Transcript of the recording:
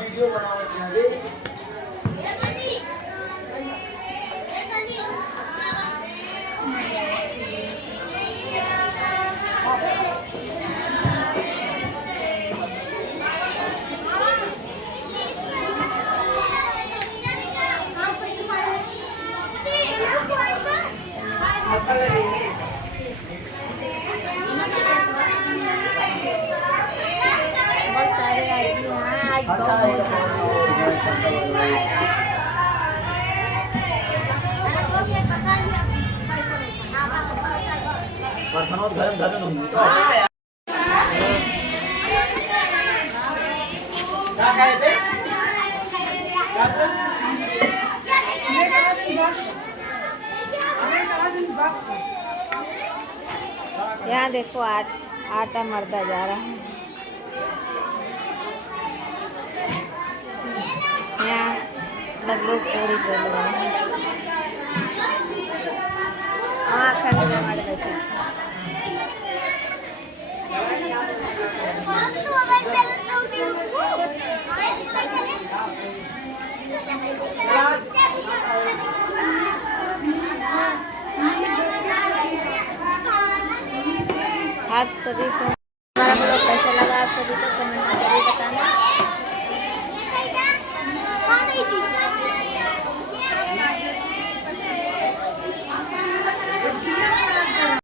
Video बनाओ बहुत सारे आदमी हैं आज यहाँ देखो आटा मरदा जा रहा है। यहाँ सब लोग पूरी कर रहे हैं। हाँ खंड में मर बैठे आप सभी को हमारा ब्लॉग कैसा लगा आप सभी को कमेंट में जरूर बताना।